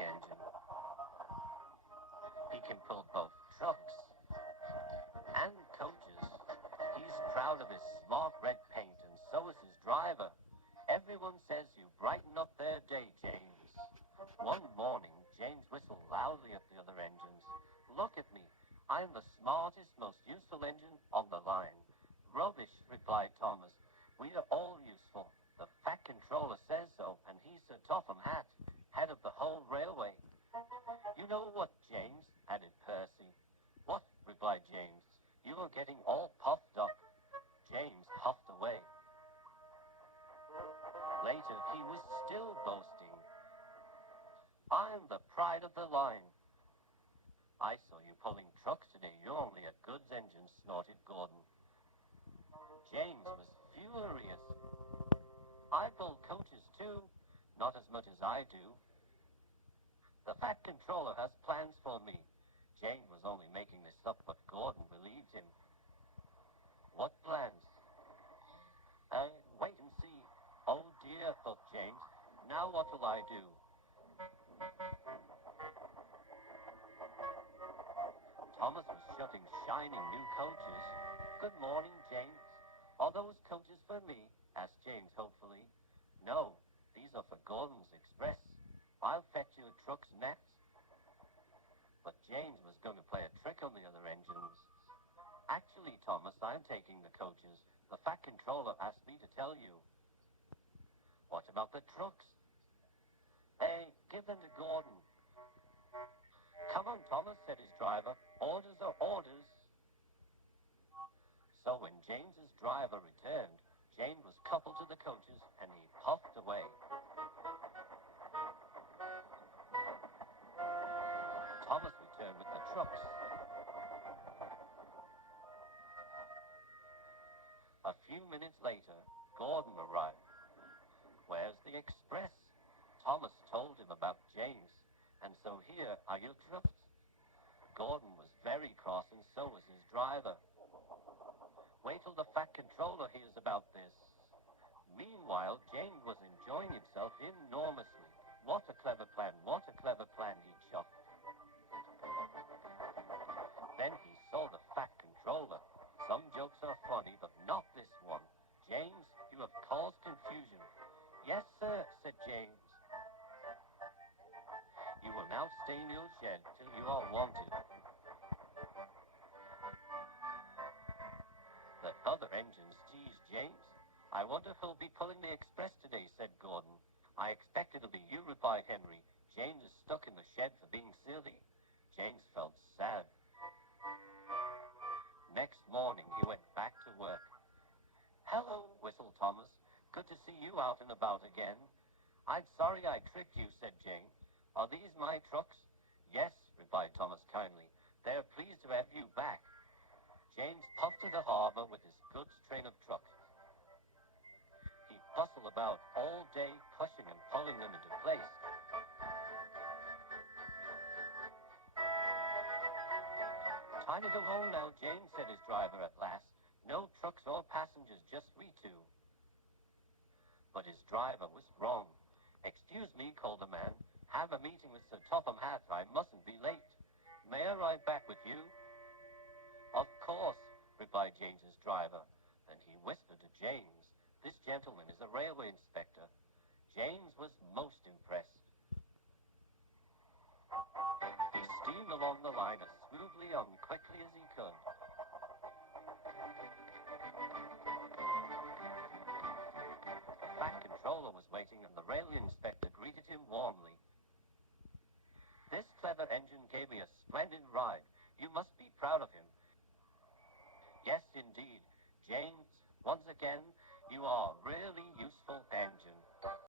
engine. He can pull both trucks and coaches. He's proud of his smart red paint, and so is his driver. Everyone says you brighten up their day, James. One morning, James whistled loudly at the other engines. Look at me. I'm the smartest, most useful engine on the line. Rubbish, replied Thomas. We are all useful. The Fat Controller says so, and he's Sir Topham Hatt, head of the whole railway. You know what, James? Added Percy. What? Replied James. You are getting all puffed up. James huffed away. Later, he was still boasting. I'm the pride of the line. I saw you pulling trucks today. You're only a goods engine, snorted Gordon. James was furious. I pull coaches too, not as much as I do. The Fat Controller has plans for me. James was only making this up, but Gordon believed him. What plans? Wait and see. Oh dear, thought James. Now what will I do? Thomas was shutting shining new coaches. Good morning, James. Are those coaches for me? Asked James hopefully. No, these are for Gordon's Express. I'll fetch you a truck's next. But James was going to play a trick on the other engines. Actually, Thomas, I'm taking the coaches. The Fat Controller asked me to tell you. What about the trucks? Hey, give them to Gordon. Come on, Thomas, said his driver. Orders are orders. So when James's driver returned, James was coupled to the coaches and he puffed away. Thomas returned with the trucks. A few minutes later, Gordon arrived. Where's the express? Thomas told him about James, and so here are your trucks. Gordon was very cross, and so was his driver. Wait till the Fat Controller hears about this. Meanwhile, James was enjoying himself enormously. What a clever plan, he chuckled. Then he saw the Fat Controller. Some jokes are funny, but not this one. James, you have caused confusion. Yes, sir, said James. You will now stay in your shed till you are wanted. The other engines teased James. I wonder who'll be pulling the express today, said Gordon. I expect it'll be you, replied Henry. James is stuck in the shed for being silly. James felt sad. Next morning, he went back to work. Hello, whistled Thomas. Good to see you out and about again. I'm sorry I tricked you, said James. Are these my trucks? Yes, replied Thomas kindly. They're pleased to have you back. James puffed to the harbor with his goods train of trucks. He bustled about all day, pushing and pulling them into place. Time to go home now, James, said his driver at last. No trucks or passengers, just we two. But his driver was wrong. Excuse me, called the man. Have a meeting with Sir Topham Hatt. I mustn't be late. May I ride back with you? Of course, replied James's driver. Then he whispered to James, this gentleman is a railway inspector. James was most impressed. He steamed along the line as smoothly and quickly as he could. The Fat Controller was waiting, and the railway inspector greeted him warmly. This clever engine gave me a splendid ride. You must be proud of him. Yes, indeed. James, once again, you are a really useful engine.